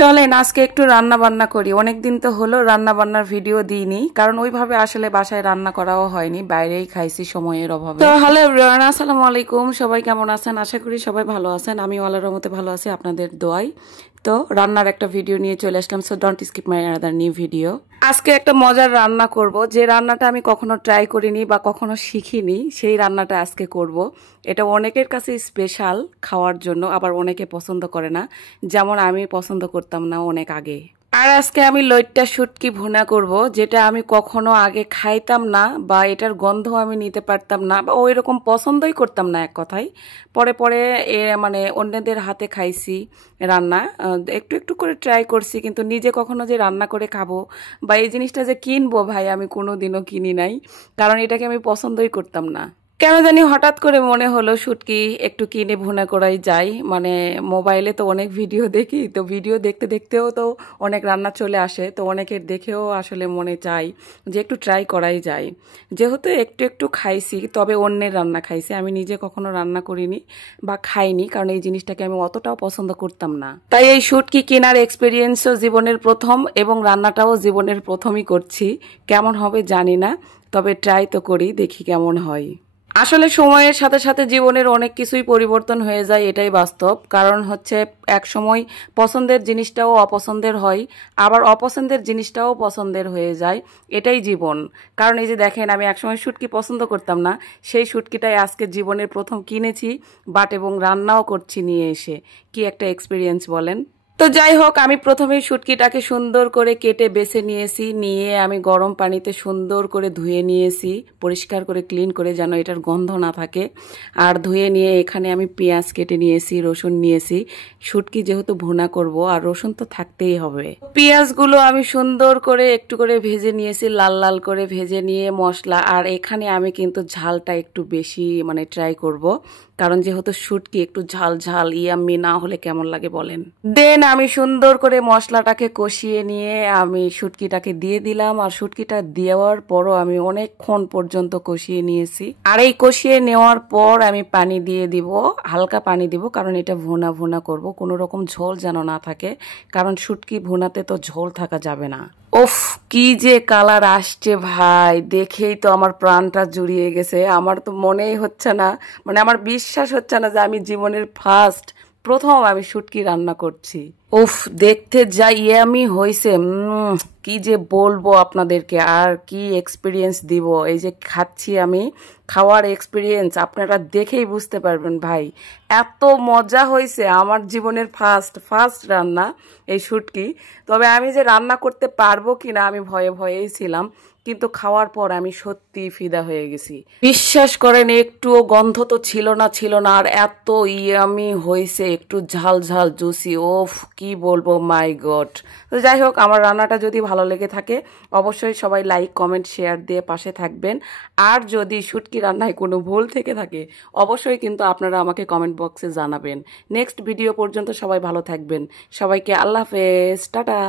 চলেন আজকে একটু রান্না বান্না করি। অনেকদিন তো হলো রান্না বান্নার ভিডিও দিইনি, কারণ ওইভাবে আসলে বাসায় রান্না করাও হয়নি, বাইরেই খাইছি সময়ের অভাবে। তো হ্যালো এভরিওয়ান, আসসালামু আলাইকুম। সবাই কেমন আছেন? আশা করি সবাই ভালো আছেন। আমি আল্লাহর রহমতে ভালো আছি, আপনাদের দোয়ায়। তো রান্নার একটা ভিডিও নিয়ে চলে আসলাম, so don't skip my another new video. আজকে একটা মজার রান্না করব, যে রান্নাটা আমি কখনো ট্রাই করিনি বা কখনো শিখিনি, সেই রান্নাটা আজকে করব। এটা অনেকের কাছে স্পেশাল খাওয়ার জন্য, আবার অনেকে পছন্দ করে না, যেমন আমি পছন্দ করতাম না অনেক আগে। আর আজকে আমি লইট্টা শুটকি ভুনা করব, যেটা আমি কখনো আগে খাইতাম না, বা এটার গন্ধ আমি নিতে পারতাম না, বা ওই রকম পছন্দই করতাম না এক কথায়। পরে পরে মানে অন্যদের হাতে খাইছি রান্না, একটু একটু করে ট্রাই করছি, কিন্তু নিজে কখনো যে রান্না করে খাবো বা এই জিনিসটা যে কিনবো, ভাই আমি কোনোদিনও কিনি নাই, কারণ এটাকে আমি পছন্দই করতাম না। কেন জানি হঠাৎ করে মনে হলো শুটকি একটু কিনে ভুনা করাই যায়। মানে মোবাইলে তো অনেক ভিডিও দেখি, তো ভিডিও দেখতে দেখতেও তো অনেক রান্না চলে আসে, তো অনেকের দেখেও আসলে মনে চাই যে একটু ট্রাই করাই যায়। যেহেতু একটু একটু খাইছি, তবে অন্যের রান্না খাইছি, আমি নিজে কখনো রান্না করিনি বা খাইনি, কারণ এই জিনিসটাকে আমি অতটাও পছন্দ করতাম না। তাই এই শুটকি কেনার এক্সপিরিয়েন্সও জীবনের প্রথম, এবং রান্নাটাও জীবনের প্রথমই করছি। কেমন হবে জানি না, তবে ট্রাই তো করি, দেখি কেমন হয়। আসলে সময়ের সাথে সাথে জীবনের অনেক কিছুই পরিবর্তন হয়ে যায়, এটাই বাস্তব। কারণ হচ্ছে এক সময় পছন্দের জিনিসটাও অপছন্দের হয়, আবার অপছন্দের জিনিসটাও পছন্দের হয়ে যায়, এটাই জীবন। কারণ এই যে দেখেন, আমি একসময় শুটকি পছন্দ করতাম না, সেই শুটকিটাই আজকে জীবনের প্রথম কিনেছি, বাট এবং রান্নাও করছি নিয়ে এসে। কি একটা এক্সপিরিয়েন্স বলেন। তো যাই হোক, আমি প্রথমে শুটকিটাকে সুন্দর করে কেটে বেছে নিয়েছি, নিয়ে আমি গরম পানিতে সুন্দর করে ধুয়ে নিয়েছি, পরিষ্কার করে ক্লিন করে, যেন এটার গন্ধ না থাকে। আর ধুয়ে নিয়ে এখানে আমি পেঁয়াজ কেটে নিয়েছি, রসুন নিয়েছি। শুটকি যেহেতু ভুনা করব, আর রসুন তো থাকতেই হবে। পেঁয়াজগুলো আমি সুন্দর করে একটু করে ভেজে নিয়েছি, লাল লাল করে ভেজে নিয়ে মশলা। আর এখানে আমি কিন্তু ঝালটা একটু বেশি মানে ট্রাই করব, কারণ যেহেতু শুটকি একটু ঝাল ঝাল ইয়াম্মি না হলে কেমন লাগে বলেন। দেন আমি সুন্দর করে মশলাটাকে কষিয়ে নিয়ে আমি শুটকিটাকে দিয়ে দিলাম। আর শুটকিটা দেওয়ার পরও আমি অনেকক্ষণ পর্যন্ত কষিয়ে নিয়েছি। আর এই কষিয়ে নেওয়ার পর আমি পানি দিয়ে দিব, হালকা পানি দিব, কারণ এটা ভুনা ভুনা করব, কোনো রকম ঝোল যেন না থাকে, কারণ শুটকি ভুনাতে তো ঝোল থাকা যাবে না। ওফ, কি যে কালার আসছে ভাই, দেখেই তো আমার প্রাণটা জুড়িয়ে গেছে। আমার তো মনেই হচ্ছে না, মানে আমার বিশ্বাস হচ্ছে না যে আমি জীবনের প্রথম আমি শুটকি রান্না করছি। উফ, দেখতে যা ইয়ামি হয়েছে, কি যে বলবো আপনাদেরকে, আর কি এক্সপিরিয়েন্স দিব। এই যে খাচ্ছি আমি, খাওয়ার এক্সপিরিয়েন্স আপনারা দেখেই বুঝতে পারবেন ভাই, এত মজা হয়েছে। আমার জীবনের ফার্স্ট রান্না এই শুটকি। তবে আমি যে রান্না করতে পারবো কিনা আমি ভয়ে ভয়েই ছিলাম, কিন্তু খাওয়ার পর আমি সত্যি ফিদা হয়ে গেছি। বিশ্বাস করেন, একটুও গন্ধ তো ছিল না, আর এত ইয়ামি হয়েছে, একটু ঝাল ঝাল জুসি। ওফ, কি বলবো, মাই গড। তো যাই হোক, আমার রান্নাটা যদি ভালো লেগে থাকে, অবশ্যই সবাই লাইক কমেন্ট শেয়ার দিয়ে পাশে থাকবেন। আর যদি শুটকি রান্নায় কোনো ভুল থেকে থাকে, অবশ্যই কিন্তু আপনারা আমাকে কমেন্ট বক্সে জানাবেন। নেক্সট ভিডিও পর্যন্ত সবাই ভালো থাকবেন। সবাইকে আল্লাহ হাফেজ, টাটা।